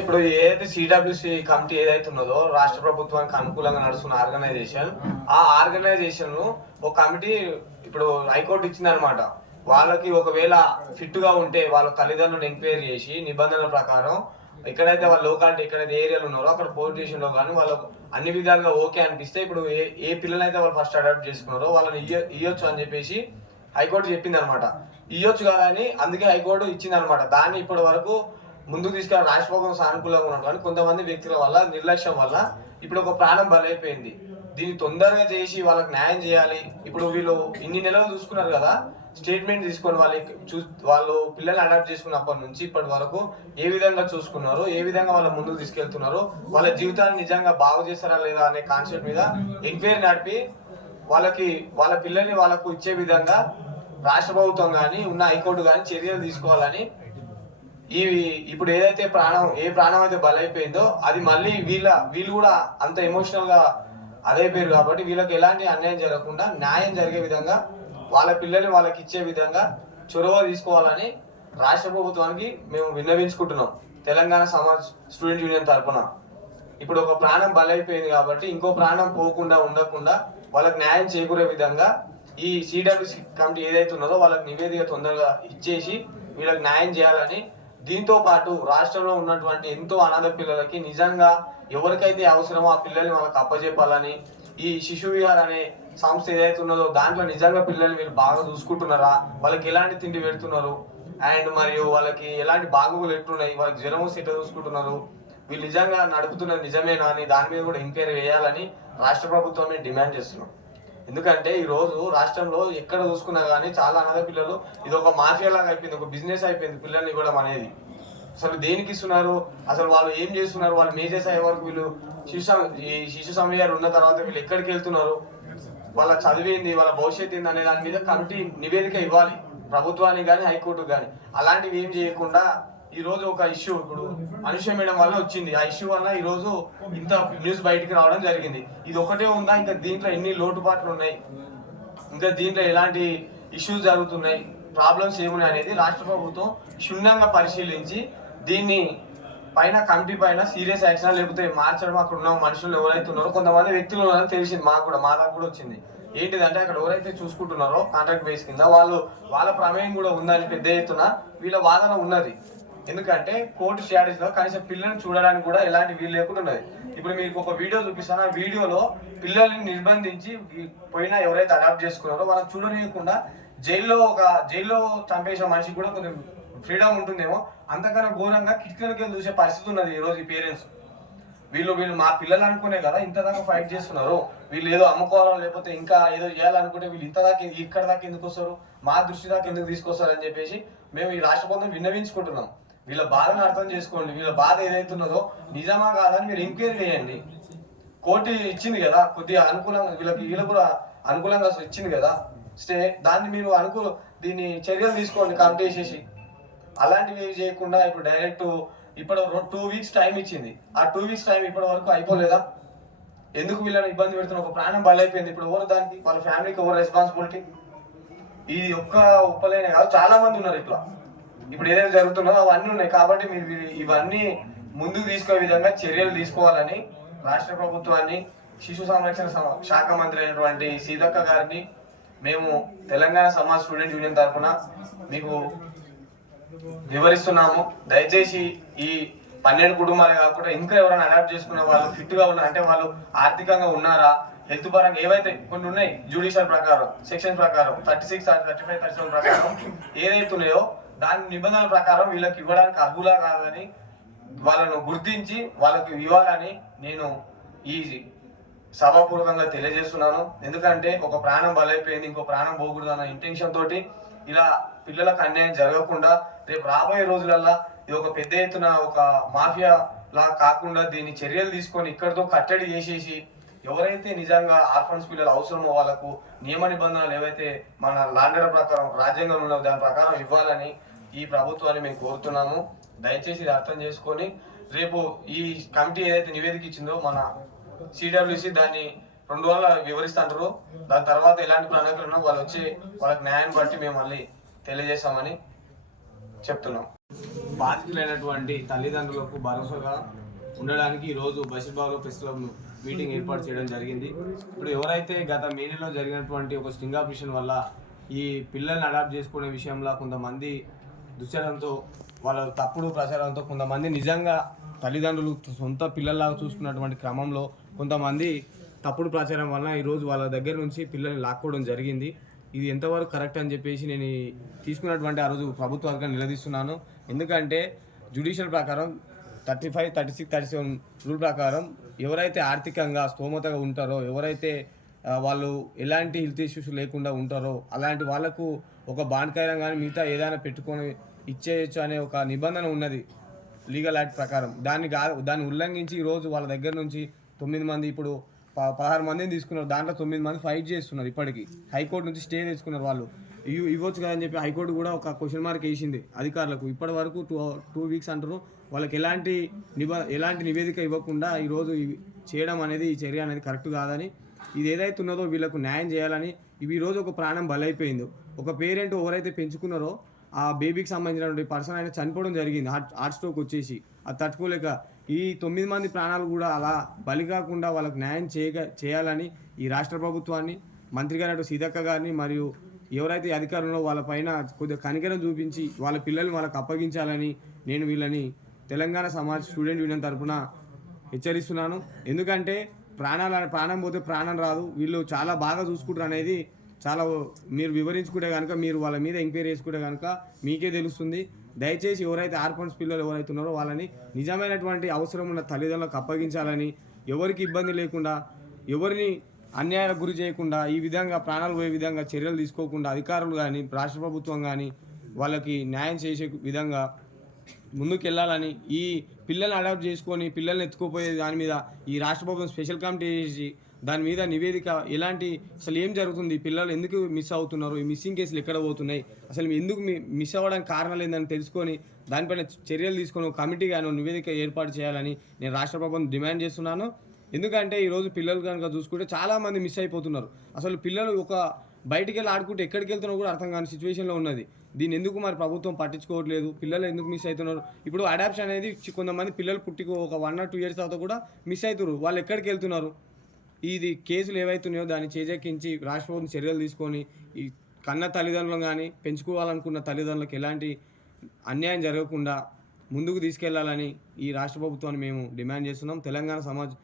ఇప్పుడు ఏదైతే CWC committee ఏదైతే ఉన్నదో రాష్ట్ర ప్రభుత్వానికి అనుకూలంగా నడుస్తున్న ఆర్గనైజేషన్, ఆ ఆర్గనైజేషన్ ఒక కమిటీ ఇప్పుడు హైకోర్టు ఇచ్చిందనమాట. వాళ్ళకి ఒకవేళ ఫిట్ గా ఉంటే వాళ్ళ తల్లిదండ్రులను ఎంక్వైరీ చేసి నిబంధనల ప్రకారం ఎక్కడైతే వాళ్ళ లోకాలిటీ ఎక్కడైతే ఏరియాలు ఉన్నారో అక్కడ పోలీస్ స్టేషన్ లో కానీ వాళ్ళకు అన్ని విధాలుగా ఓకే అనిపిస్తే ఇప్పుడు ఏ పిల్లలైతే వాళ్ళు ఫస్ట్ అడాప్ట్ చేసుకున్నారో వాళ్ళని ఇయ్యొచ్చు అని చెప్పేసి హైకోర్టు చెప్పింది అనమాట. ఇయ్యొచ్చు కదా అని అందుకే హైకోర్టు ఇచ్చింది అనమాట. దాన్ని ఇప్పటి వరకు ముందుకు తీసుకెళ్ళి రాష్ట్ర ప్రభుత్వం సానుకూలంగా ఉన్నాడు కానీ కొంతమంది వ్యక్తుల వల్ల నిర్లక్ష్యం వల్ల ఇప్పుడు ఒక ప్రాణం బలైపోయింది. దీన్ని తొందరగా చేసి వాళ్ళకి న్యాయం చేయాలి. ఇప్పుడు వీళ్ళు ఇన్ని నెలలు చూసుకున్నారు కదా, స్టేట్మెంట్ తీసుకొని వాళ్ళు పిల్లల్ని అడాప్ట్ చేసుకున్నప్పటి నుంచి ఇప్పటి వరకు ఏ విధంగా చూసుకున్నారు, ఏ విధంగా వాళ్ళ ముందుకు తీసుకెళ్తున్నారు, వాళ్ళ జీవితాన్ని నిజంగా బాగు చేస్తారా లేదా అనే కాన్సెప్ట్ మీద ఎంక్వైరీ నడిపి వాళ్ళ పిల్లల్ని వాళ్ళకు ఇచ్చే విధంగా రాష్ట్ర ప్రభుత్వం కానీ ఉన్న హైకోర్టు కానీ చర్యలు తీసుకోవాలని ఇప్పుడు ఏదైతే ప్రాణం అయితే బలైపోయిందో అది మళ్ళీ వీళ్ళు కూడా అంత ఎమోషనల్ గా అదైపోయారు కాబట్టి వీళ్ళకి ఎలాంటి అన్యాయం జరగకుండా న్యాయం జరిగే విధంగా వాళ్ళ పిల్లల్ని వాళ్ళకి ఇచ్చే విధంగా చొరవ తీసుకోవాలని రాష్ట్ర ప్రభుత్వానికి మేము విన్నవించుకుంటున్నాం. తెలంగాణ సమాజ్ స్టూడెంట్ యూనియన్ తరఫున ఇప్పుడు ఒక ప్రాణం బలైపోయింది కాబట్టి ఇంకో ప్రాణం పోకుండా ఉండకుండా వాళ్ళకి న్యాయం చేకూరే విధంగా ఈ సిడబ్ల్యూసి కమిటీ ఏదైతే ఉన్నదో వాళ్ళకి నివేదిక తొందరగా ఇచ్చేసి వీళ్ళకి న్యాయం చేయాలని, దీంతో పాటు రాష్ట్రంలో ఉన్నటువంటి ఎంతో అనాథ పిల్లలకి నిజంగా ఎవరికైతే అవసరమో ఆ పిల్లల్ని వాళ్ళకి అప్పచెప్పాలని, ఈ శిశు విహార్ అనే సంస్థ ఏదైతే ఉన్నదో దాంట్లో నిజంగా పిల్లల్ని వీళ్ళు బాగా చూసుకుంటున్నారా, వాళ్ళకి ఎలాంటి తిండి పెడుతున్నారు, అండ్ మరియు వాళ్ళకి ఎలాంటి బాగోగులు ఎట్లున్నాయి, వాళ్ళకి జ్వరం వస్తే ఎట్లా చూసుకుంటున్నారు, వీళ్ళు నిజంగా నడుపుతున్నది నిజమేనా అని దాని మీద కూడా ఎంక్వైరీ వేయాలని రాష్ట్ర ప్రభుత్వం మేము డిమాండ్ చేస్తున్నాం. ఎందుకంటే ఈ రోజు రాష్ట్రంలో ఎక్కడ చూసుకున్నా కానీ చాలా అనాథ పిల్లలు ఇది ఒక మాఫియా లాగా అయిపోయింది, ఒక బిజినెస్ అయిపోయింది పిల్లల్ని ఇవ్వడం అనేది. అసలు దేనికి ఇస్తున్నారు, అసలు వాళ్ళు ఏం చేస్తున్నారు, వాళ్ళు మేజర్స్ అయ్యే వరకు వీళ్ళు శిశు సమయాలు ఉన్న తర్వాత వీళ్ళు ఎక్కడికి వెళ్తున్నారు, వాళ్ళ చదివేంది, వాళ్ళ భవిష్యత్తు ఏంది అనే దాని మీద కమిటీ నివేదిక ఇవ్వాలి ప్రభుత్వానికి కానీ హైకోర్టుకు కానీ. అలాంటివి ఏం చేయకుండా ఈ రోజు ఒక ఇష్యూ ఇప్పుడు అనుష మేడం వల్ల వచ్చింది, ఆ ఇష్యూ వల్ల ఈ రోజు ఇంత న్యూస్ బయటికి రావడం జరిగింది. ఇది ఒకటే ఉందా, ఇంకా దీంట్లో ఎన్ని లోటుపాట్లు ఉన్నాయి, ఇంకా దీంట్లో ఎలాంటి ఇష్యూస్ జరుగుతున్నాయి, ప్రాబ్లమ్స్ ఏమున్నాయి అనేది రాష్ట్ర ప్రభుత్వం క్షుణ్ణంగా పరిశీలించి దీన్ని పైన కమిటీ పైన సీరియస్ యాక్షన్ లేకపోతే మార్చడం, అక్కడ ఉన్న మనుషులు ఎవరైతే ఉన్నారో కొంతమంది వ్యక్తులు ఉన్నారని తెలిసింది మా దాకా కూడా వచ్చింది. ఏంటిదంటే అక్కడ ఎవరైతే చూసుకుంటున్నారో కాంట్రాక్ట్ బేస్ కింద వాళ్ళ ప్రమేయం కూడా ఉందని పెద్ద ఎత్తున వీళ్ళ వాదన ఉన్నది. ఎందుకంటే కోర్టు స్టాటస్ లో కనీసం పిల్లల్ని చూడడానికి కూడా ఎలాంటి వీలు లేకుండా ఉన్నది. ఇప్పుడు మీకు ఒక వీడియో చూపిస్తాను, ఆ వీడియోలో పిల్లల్ని నిర్బంధించి పోయినా ఎవరైతే అడాప్ట్ చేసుకున్నారో వాళ్ళని చూడనీయకుండా జైల్లో చంపేసిన మనిషికి కూడా కొంచెం ఫ్రీడమ్ ఉంటుందేమో, అంతకన్నా ఘోరంగా కిటికీలకి చూసే పరిస్థితి ఉన్నది ఈ రోజు ఈ పేరెంట్స్. వీళ్ళు మా పిల్లలు అనుకునే కదా ఇంతదాకా ఫైట్ చేస్తున్నారు, వీళ్ళు ఏదో అమ్ముకోవాలో లేకపోతే ఇంకా ఏదో చేయాలనుకుంటే వీళ్ళు ఇక్కడ దాకా ఎందుకు వస్తారు, మా దృష్టి దాకా ఎందుకు తీసుకొస్తారు అని చెప్పేసి మేము ఈ రాష్ట్ర ప్రభుత్వం విన్నవించుకుంటున్నాం. వీళ్ళ బాధను అర్థం చేసుకోండి, వీళ్ళ బాధ ఏదైతున్నదో నిజమా కాదని మీరు ఎంక్వైరీ చేయండి. కోర్టు ఇచ్చింది కదా కొద్దిగా అనుకూలంగా, వీళ్ళకు కూడా అనుకూలంగా ఇచ్చింది కదా స్టే, దాన్ని మీరు దీన్ని చర్యలు తీసుకోండి కమిటీ చేసేసి. అలాంటివి ఏమి చేయకుండా ఇప్పుడు డైరెక్ట్ ఇప్పుడు 2 weeks టైం ఇచ్చింది, ఆ 2 weeks టైం ఇప్పటి వరకు అయిపోలేదా? ఎందుకు వీళ్ళని ఇబ్బంది పెడుతున్న, ఒక ప్రాణం బలైపోయింది, ఇప్పుడు ఎవరు దానికి వాళ్ళ ఫ్యామిలీకి ఎవరు రెస్పాన్సిబిలిటీ? ఈ ఒక్క ఉప్పలేనే కాదు చాలా మంది ఉన్నారు ఇట్లా. ఇప్పుడు ఏదైతే జరుగుతున్నదో అవన్నీ ఉన్నాయి కాబట్టి మీరు ఇవన్నీ ముందుకు తీసుకునే విధంగా చర్యలు తీసుకోవాలని రాష్ట్ర ప్రభుత్వాన్ని, శిశు సంరక్షణ శాఖ మంత్రి అయినటువంటి సీతక్క గారిని మేము తెలంగాణ సమాజ్ స్టూడెంట్ యూనియన్ తరఫున మీకు వివరిస్తున్నాము. దయచేసి ఈ 12 కుటుంబాలే కాకుండా ఇంకా ఎవరైనా అడాప్ట్ చేసుకున్న వాళ్ళు ఫిట్ గా ఉన్నారు అంటే వాళ్ళు ఆర్థికంగా ఉన్నారా, హెల్త్ పరంగా ఏవైతే కొన్ని ఉన్నాయి జ్యుడిషియల్ ప్రకారం సెక్షన్ ప్రకారం 36, 35, 37 ప్రకారం ఏదైతే ఉన్నాయో దాని నిబంధనల ప్రకారం వీళ్ళకి ఇవ్వడానికి అర్హులా కాదని వాళ్ళను గుర్తించి వాళ్ళకి ఇవ్వాలని నేను ఈ సభాపూర్వకంగా తెలియజేస్తున్నాను. ఎందుకంటే ఒక ప్రాణం బలైపోయింది, ఇంకో ప్రాణం పోకూడదు అన్న ఇంటెన్షన్ తోటి ఇలా పిల్లలకు అన్యాయం జరగకుండా రేపు రాబోయే రోజులల్లా ఇది ఒక పెద్ద ఎత్తున ఒక మాఫియా లా కాకుండా దీన్ని చర్యలు తీసుకొని ఇక్కడితో కట్టడి చేసేసి ఎవరైతే నిజంగా ఆర్ఫన్స్ పిల్లలు అవసరమో వాళ్ళకు నియమ నిబంధనలు ఏవైతే మన లాండర్ ప్రకారం రాజ్యాంగంలో ఉన్న దాని ప్రకారం ఇవ్వాలని ఈ ప్రభుత్వాన్ని మేము కోరుతున్నాము. దయచేసి ఇది అర్థం చేసుకొని రేపు ఈ కమిటీ ఏదైతే నివేదిక ఇచ్చిందో మన సిడబ్ల్యూసి దాన్ని 2 రోజులు వివరిస్తుంటారు. దాని తర్వాత ఎలాంటి ప్రణాళికలు ఉన్నా వాళ్ళకి న్యాయం బట్టి మేము మళ్ళీ తెలియజేస్తామని చెప్తున్నాం. బాధితులైనటువంటి తల్లిదండ్రులకు భరోసాగా ఉండడానికి ఈరోజు బషీర్బాగ్లో ప్రెస్ క్లబ్ మీటింగ్ ఏర్పాటు చేయడం జరిగింది. ఇప్పుడు ఎవరైతే గత మే నెలలో జరిగినటువంటి ఒక స్టింగ్ ఆపరేషన్ వల్ల ఈ పిల్లల్ని అడాప్ట్ చేసుకునే విషయంలో కొంతమంది దుశ్చరణతో వాళ్ళ తప్పుడు ప్రచారంతో కొంతమంది నిజంగా తల్లిదండ్రులు సొంత పిల్లల్లాగా చూసుకున్నటువంటి క్రమంలో కొంతమంది తప్పుడు ప్రచారం వల్ల ఈరోజు వాళ్ళ దగ్గర నుంచి పిల్లల్ని లాక్కోవడం జరిగింది. ఇది ఎంతవరకు కరెక్ట్ అని చెప్పేసి నేను తీసుకున్నటువంటి ఆ రోజు ప్రభుత్వ వర్గాన్ని నిలదీస్తున్నాను. ఎందుకంటే జ్యుడిషియల్ ప్రకారం 35, 36, 37 రూల్ ప్రకారం ఎవరైతే ఆర్థికంగా స్తోమతగా ఉంటారో, ఎవరైతే వాళ్ళు ఎలాంటి హెల్త్ ఇష్యూస్ లేకుండా ఉంటారో అలాంటి వాళ్ళకు ఒక బాండ్కాయం కానీ మిగతా ఏదైనా పెట్టుకొని ఇచ్చేయచ్చు అనే ఒక నిబంధన ఉన్నది లీగల్ యాక్ట్ ప్రకారం. దాన్ని ఉల్లంఘించి ఈరోజు వాళ్ళ దగ్గర నుంచి 9 మంది ఇప్పుడు 16 మందిని తీసుకున్నారు. దాంట్లో 9 మంది ఫైట్ చేస్తున్నారు. ఇప్పటికీ హైకోర్టు నుంచి స్టే తెచ్చుకున్నారు. వాళ్ళు ఇవ్వచ్చు కదని చెప్పి హైకోర్టు కూడా ఒక క్వశ్చన్ మార్క్ వేసింది అధికారులకు. ఇప్పటి వరకు 2 వీక్స్ అంటారు. వాళ్ళకి ఎలాంటి నివేదిక ఇవ్వకుండా ఈరోజు చేయడం అనేది, ఈ చర్య అనేది కరెక్ట్ కాదని, ఇది ఏదైతే ఉన్నదో వీళ్ళకు న్యాయం చేయాలని. ఈరోజు ఒక ప్రాణం బలైపోయింది. ఒక పేరెంట్ ఎవరైతే పెంచుకున్నారో ఆ బేబీకి సంబంధించినటువంటి పర్సన్ ఆయన చనిపోవడం జరిగింది, హార్ట్ స్ట్రోక్ వచ్చేసి. అది తట్టుకోలేక ఈ 9 మంది ప్రాణాలు కూడా అలా బలి కాకుండా వాళ్ళకు న్యాయం చేయాలని ఈ రాష్ట్ర ప్రభుత్వాన్ని, మంత్రి గారు సీతక్క గారిని మరియు ఎవరైతే అధికారంలో వాళ్ళపైన కొద్దిగా కనికరం చూపించి వాళ్ళ పిల్లల్ని వాళ్ళకి అప్పగించాలని నేను వీళ్ళని తెలంగాణ సమాజ్ స్టూడెంట్ యూనియన్ తరఫున హెచ్చరిస్తున్నాను. ఎందుకంటే ప్రాణం పోతే ప్రాణం రాదు, వీళ్ళు చాలా బాగా చూసుకుంటారు అనేది చాలా మీరు వివరించుకుంటే కనుక, మీరు వాళ్ళ మీద ఎంక్వైరీ చేసుకుంటే కనుక మీకే తెలుస్తుంది. దయచేసి ఎవరైతే ఆర్ఫన్స్ పిల్లలు ఎవరైతే ఉన్నారో వాళ్ళని నిజమైనటువంటి అవసరం ఉన్న తల్లిదండ్రులకు అప్పగించాలని, ఎవరికి ఇబ్బంది లేకుండా, ఎవరిని అన్యాయాలకు గురి చేయకుండా, ఈ విధంగా ప్రాణాలు పోయే విధంగా చర్యలు తీసుకోకుండా అధికారులు కానీ రాష్ట్ర ప్రభుత్వం కానీ వాళ్ళకి న్యాయం చేసే విధంగా ముందుకెళ్ళాలని, ఈ పిల్లల్ని అడాప్ట్ చేసుకొని పిల్లల్ని ఎత్తుకుపోయే దాని మీద ఈ రాష్ట్ర ప్రభుత్వం స్పెషల్ కమిటీ చేసి దాని మీద నివేదిక, అసలు ఏం జరుగుతుంది, పిల్లలు ఎందుకు మిస్ అవుతున్నారు, ఈ మిస్సింగ్ కేసులు ఎక్కడ పోతున్నాయి, అసలు ఎందుకు మిస్ అవ్వడానికి కారణాలు ఏందని తెలుసుకొని దానిపైన చర్యలు తీసుకొని ఒక కమిటీ కానీ నివేదిక ఏర్పాటు చేయాలని నేను రాష్ట్ర ప్రభుత్వం డిమాండ్ చేస్తున్నాను. ఎందుకంటే ఈరోజు పిల్లలు కనుక చూసుకుంటే చాలామంది మిస్ అయిపోతున్నారు. అసలు పిల్లలు బయటికి వెళ్ళి ఆడుకుంటే ఎక్కడికి వెళ్తున్నారో కూడా అర్థం కాని సిచ్యువేషన్లో ఉన్నది. దీన్ని ఎందుకు మరి ప్రభుత్వం పట్టించుకోవట్లేదు, పిల్లలు ఎందుకు మిస్ అవుతున్నారు? ఇప్పుడు అడాప్షన్ అనేది కొంతమంది పిల్లలు పుట్టికి ఒక 1 or 2 years తర్వాత కూడా మిస్ అవుతున్నారు. వాళ్ళు ఎక్కడికి వెళ్తున్నారు? ఇది కేసులు ఏవైతున్నాయో దాన్ని చేజెక్కించి రాష్ట్ర ప్రభుత్వం చర్యలు తీసుకొని ఈ కన్న తల్లిదండ్రులు కానీ పెంచుకోవాలనుకున్న తల్లిదండ్రులకు ఎలాంటి అన్యాయం జరగకుండా ముందుకు తీసుకెళ్లాలని ఈ రాష్ట్ర ప్రభుత్వాన్ని మేము డిమాండ్ చేస్తున్నాం. తెలంగాణ సమాజ్